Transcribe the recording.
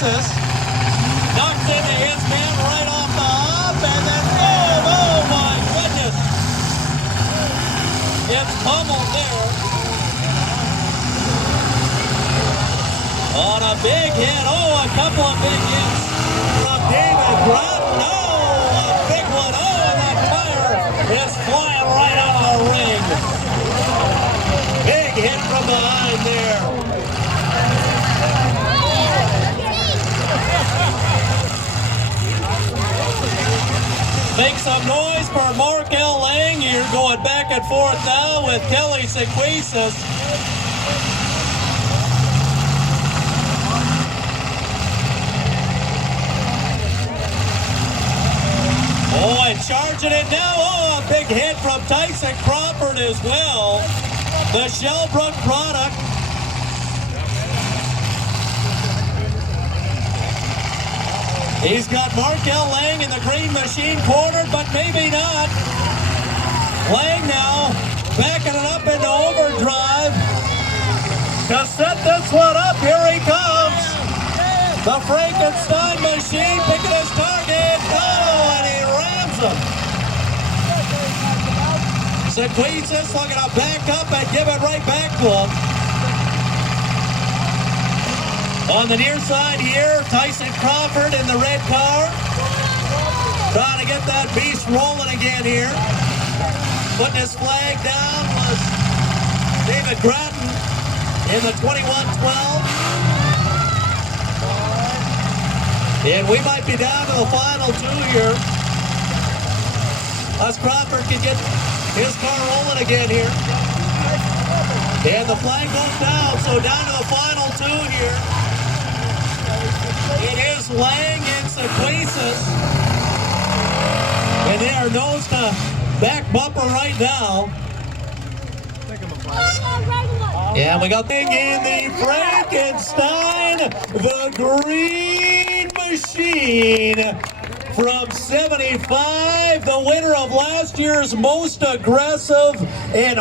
Sequesis. Knocks into his man right off the hop, and then boom! Oh my goodness! It's pummeled there. On a big hit. Oh, a couple of big hits from David Gratton. Oh, a big one. Oh, and that tire is flying right out of the ring. Big hit from behind there. Make some noise for Mark L. Lang. You're going back and forth now with Kelly Sequesis. Oh, and charging it now. Oh, a big hit from Tyson Crawford as well. The Shellbrook product. He's got Mark L. Lang in the green machine cornered, but maybe not. Lang now backing it up into overdrive. To set this one up, here he comes. The Frankenstein machine picking his target. Oh, and he rams him. Sequesis looking to back up and give it right back to him. On the near side here, Tyson Crawford in the red car. Trying to get that beast rolling again here. Putting his flag down was David Gratton in the 2112. And we might be down to the final two here. As Crawford can get his car rolling again here. And the flag goes down, so down to the final two here. It is Lang and Sequesis. And they are nose to back bumper right now. And we got thing in the Frankenstein, the green machine from 75, the winner of last year's most aggressive and